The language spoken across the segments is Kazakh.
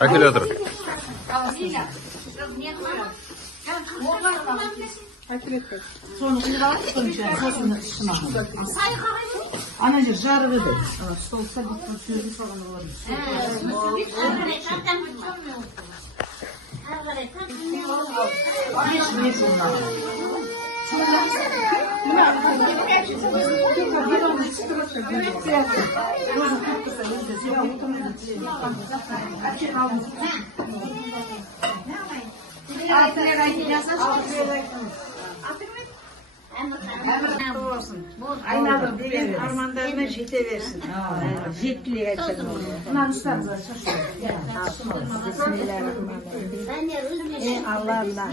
Akıl otur. Sonra kıyıda var, sonra içine sosunu içine alın. Anacığım jarı verdi. Stolsa bir sürü falan olabilir. Hiç bunlar. Aynadır değil, armanlarına jete versin. Jetli etsin. Bunlar ustanızlar çok. Bismillahirrahmanirrahim. Allah Allah.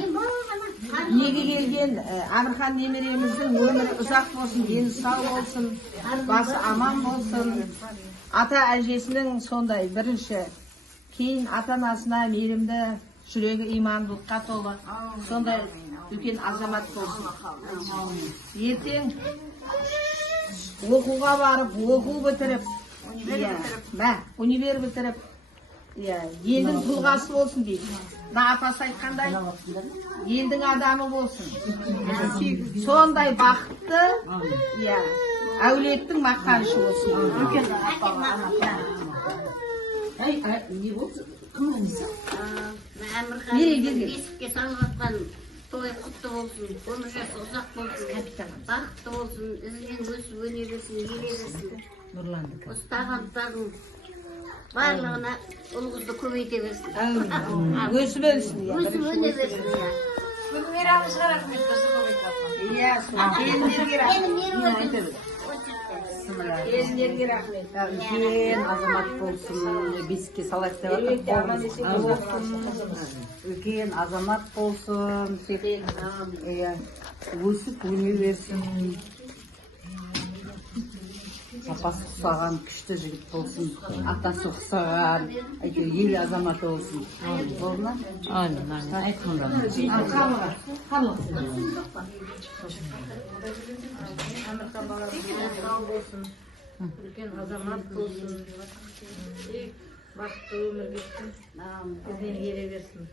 Nege gelgen Amirхан немеремizдің өмірі ұзақ болсын, дені сау болсын, басы аман болсын. Ата әжесінің сондай бірінші, кейін ата-анасына мейірімді, жүрегі имандылыққа толы, сондай үлкен азамат болсын. Ертең оқуға барып, оқу бітіріп, универ бітіріп, елдің тұлғасы болсын дейді. Апасы айтқандай, елдің адамы болсын. Сондай бақытты, әулеттің мақтанышы болсын. Не болды? Бесікке салыватқан той құтты болсын, өмір жасы ұзақ болсын, бақытты болсын, ізінен өсіп өне берсін, еле берсін. Осы тағанттардың барлығына ұл қызды көбейте берсін. Өсіп өсін. Өсіп өне берсін. Бүгін мейрамымызға рахмет болсын. Елдерге рахмет. Үлкен азамат болсын, бесікке салайық деп үлкен азамат болсын, өсіп өне берсін. Апасы ұқсаған, күшті жігіт болсын, атасы ұқсаған, ел азаматы болсын. Болды ма? Әмірхан баламыз сау болсын, үлкен азамат болсын, бақытты өмір кешсін, бізден ере берсін.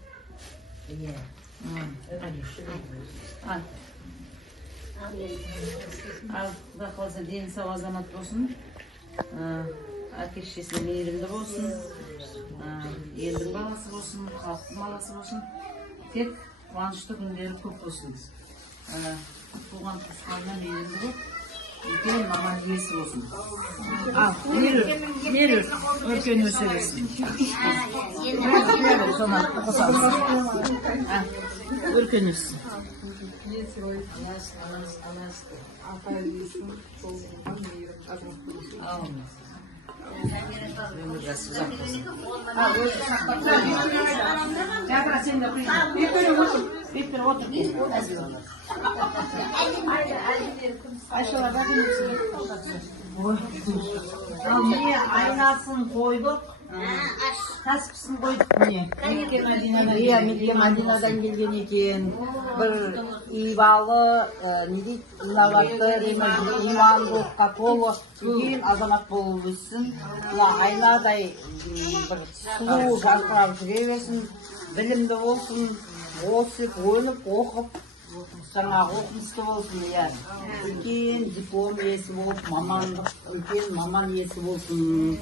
Құда қаласа дені сау азамат болсын, әке-шешесіне мейірімді болсын, елдің баласы болсын, халықтың баласы болсын, тек қуанышты күндері көп болсын. Туған туысқанына мейірімді болып, үлкен маман иесі болсын. Мерір, өркен өсе берсін. Өркен өсін. Айнасын қойдық, кәсіпсін қойдық міне. Мекке Мәдинадан келген екен. Бір ибалы, инабатты, имандылыққа толы үлкен азамат болып өссін. Айнадай бір сұлу жарқырап жүре берсін, білімді болсын, осып, өніп, оқып, жаңағы оқымысты болсын. Үлкен диплом иесі болып, үлкен маман иесі болсын.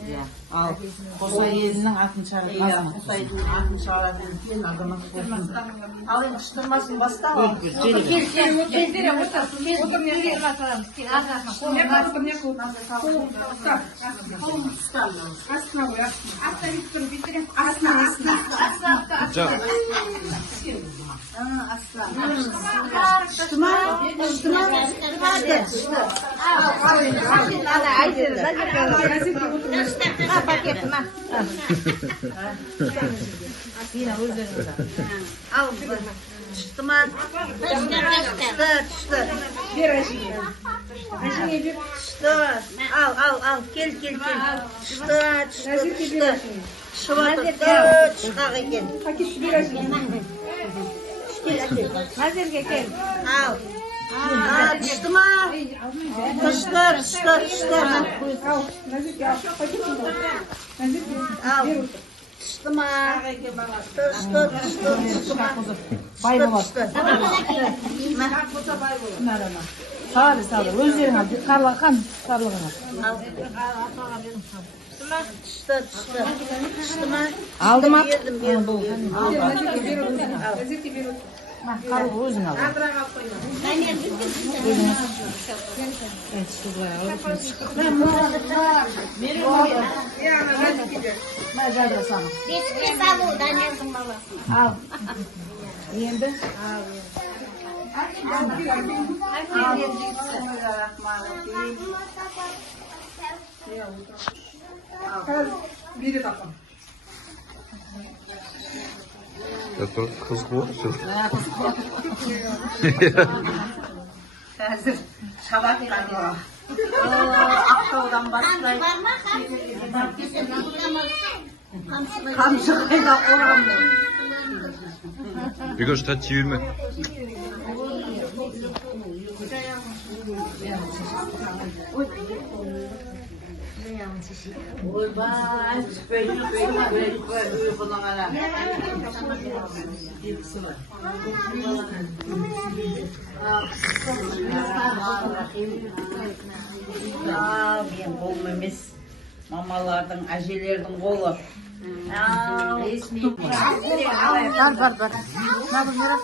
Ал Қосай елінің атын шығаратын, Қосайдың атын шығаратын үлкен азамат болсын. Ал енді шықтырмасын бастау. Al, çıktı mı? Çıktı. Bir aşıyı. Çıktı. Al. Gel. Çıktı. Şubatı çıkak eken. Nazirge gel. Al. Düştü mü? Düştü. Al. Düştü mü? Düştü. Bay babası. Sağ ol. Özlerin al. Karlakan. Düştü mü? Aldım al. Yedim. Karlı özün al. Ben geldim sana. Al. Yendi. Biri bakalım. Это kız bu. Hazır. Şabaktan Aktau'dan başlayıp Kamçıkayla oran mı? 이거 다 지우면. Vay böyle uykunun ara. Benim kolum emes. Mamalardan, ajelerden kolu. Var. Ne bu Mira?